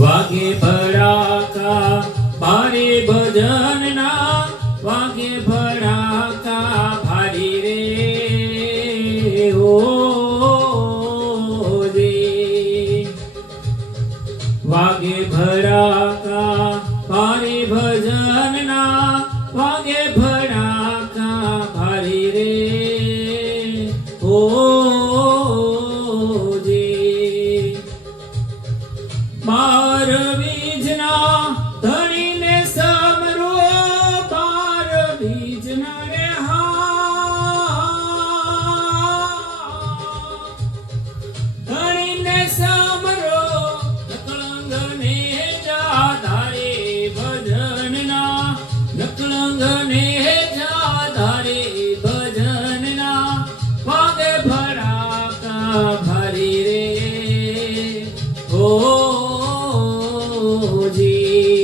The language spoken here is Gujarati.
વાગે ભડાકા ભારે ભજનના, વાગે ભડાકા ભારી રે જી. વાગે ભડાકા ભારે ભજનના, વાગે ભડાકા ભારી રે જી. બાર બીજના ધણીને સમરો, બાર બીજના રે ધણીને સમરો, નકળંગને જા ધારે ભજનના, નકળંગને જા ધારે ભજનના, વાગે ભડાકા ભારી રે જી.